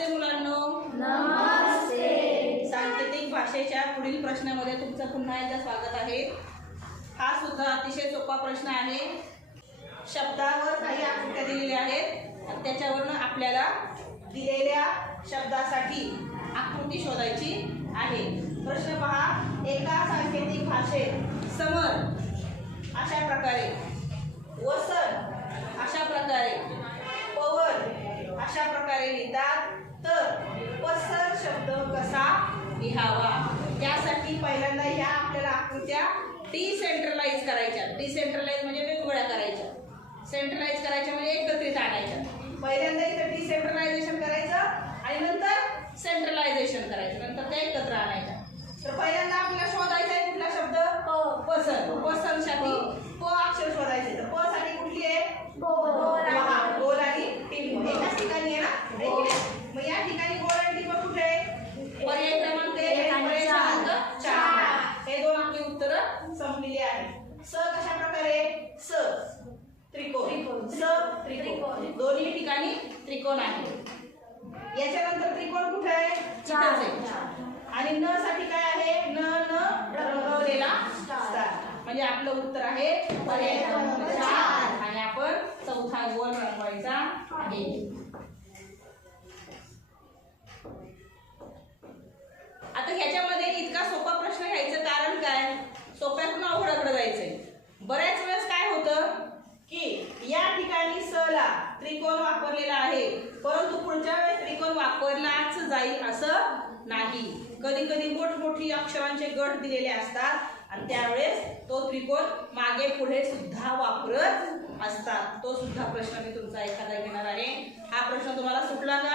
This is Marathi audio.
नमस्ते मुलांनो. नमस्ते. सांकेतिक भाषेच्या पुढील प्रश्नामध्ये तुमचं पुन्हा एकदा स्वागत आहे. हा सुद्धा अतिशय सोपा प्रश्न आहे. शब्दावर काही आकृत्या दिलेल्या आहेत आणि त्याच्यावरून आपल्याला दिलेल्या शब्दासाठी आकृती शोधायची आहे. प्रश्न पहा. एका सांकेतिक भाषेत समर अशा प्रकारे, वसन अशा प्रकारे, पवन अशा प्रकारे लिहितात, तर पसर शब्द कसा लिहावा? त्यासाठी पहिल्यांदा ह्या आपल्याला आकृत्या डिसेंट्रलाइज करायच्या. डिसेंट्रलाइज म्हणजे वेगवेगळ्या करायच्या. सेंट्रलाइज करायच्या म्हणजे एकत्रित आणायच्या. पहिल्यांदा इथं डिसेंट्रलायझेशन करायचं आणि नंतर सेंट्रलायझेशन करायचं, नंतर त्या एकत्र आणायच्या. तर पहिल्यांदा आपल्याला शोधायचा आहे कुठला शब्द? पसर. पसरसाठी प अक्षर शोधायचे. तर प साठी कुठली आहे? गोल आणि टिंब एकाच ठिकाणी आहे ना. मग या ठिकाणी गोल आणि टिंब कुठे आहे? पर्याय क्रमांक 1 आणि पर्याय क्रमांक 4. हे दोन आपली उत्तर संपलेली आहेत. स कशा प्रकारे? स त्रिकोण. स त्रिकोण. दोन्ही ठिकाणी त्रिकोण आहे. याच्यानंतर त्रिकोण कुठे आहे? इथेच आहे. आणि न साठी काय आहे? न रंगवलेला स्टार. म्हणजे आपलं उत्तर आहे पर्याय क्रमांक 4 आणि आपण चौथा गोल रंगवायचा आहे. आता ह्याच्यामध्ये इतका सोपा प्रश्न घ्यायचं कारण काय? सोप्यातून अवघडाकडे जायचंय. बऱ्याच वेळेस काय होतं की या ठिकाणी स ला त्रिकोण वापरलेला आहे, परंतु पुढच्या वेळेस त्रिकोण वापरलाच जाईल असं नाही. कधी कधी मोठमोठी अक्षरांचे गट दिलेले असतात आणि त्यावेळेस तो त्रिकोण मागे पुढे सुद्धा वापरत असतात. तो सुद्धा प्रश्न मी तुमचा एखादा घेणार आहे. हा प्रश्न तुम्हाला सुटला का?